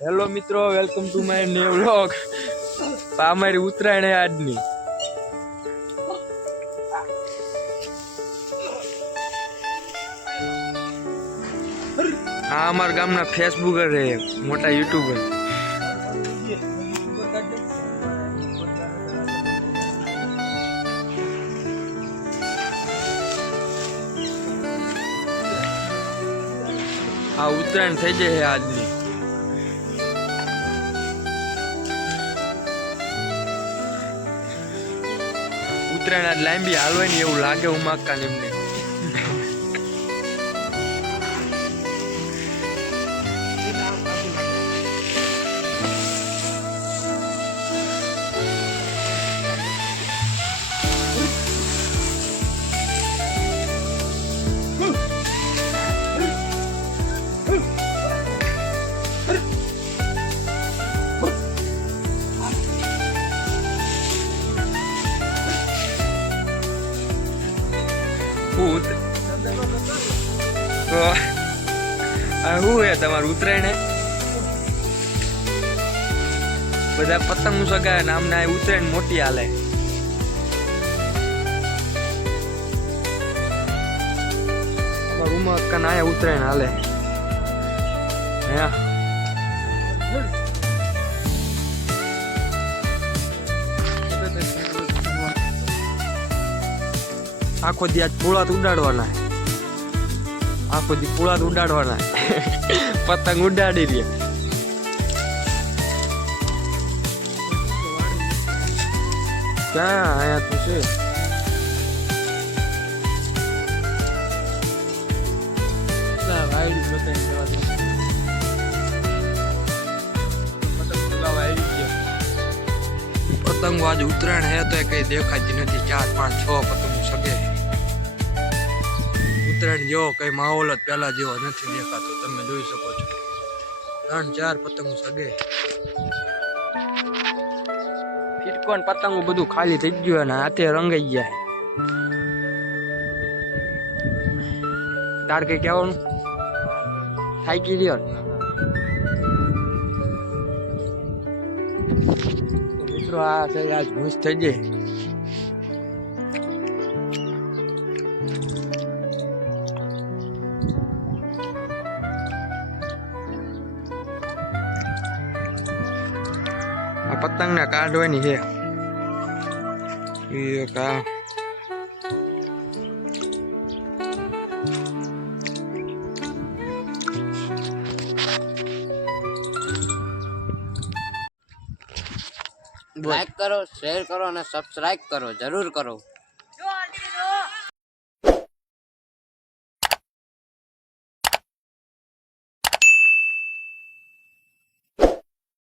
Hello मित्रों, welcome to my new vlog. हमारी उत्तरायण है आजनी। हाँ, हमारे गामना फेसबुकर है, मोटा यूट्यूबर। हाँ, उत्तरायण થઈ જાય આજની। उत्तरायण आज लांबी हालवानी એવું લાગે ઉમાકા નિમને। શું હે તમારું ઉત્તરાયણ? બધા પતંગ સગાય નામના ઉત્તરાયણ મોટી હાલે। રૂમમાં કનાયા ઉત્તરાયણ હાલે। આખો દી આજ પૂળા ઉડાડવાના, આખો દી પૂળા ઉડાડવાના। પતંગ ઉડાડી રહી ક્યાં આયા તું છે? પતંગ આજ ઉત્તરાયણ હે તો કઈ દેખાતી નથી। 4, 5, 6 પતંગ સગે। ઉત્તરાયણ જેવો કઈ માહોલ જ પેલા જેવો નથી દેખાતો, તમે જોઈ શકો છો। 3, 4 પતંગ સગે। ફીટકોન પતંગો બધું ખાલી થઈ ગયું અને હાથે રંગાઈ ગયા। તાર કઈ કહેવાનું થાય કે રહ્યો? મિત્રો આ છે આજ ઘૂસ થઈ જાય। આ પતંગ ને કાઢવાની છે એક આ लाइक करो, शेयर करो और सब्सक्राइब करो, जरूर करो।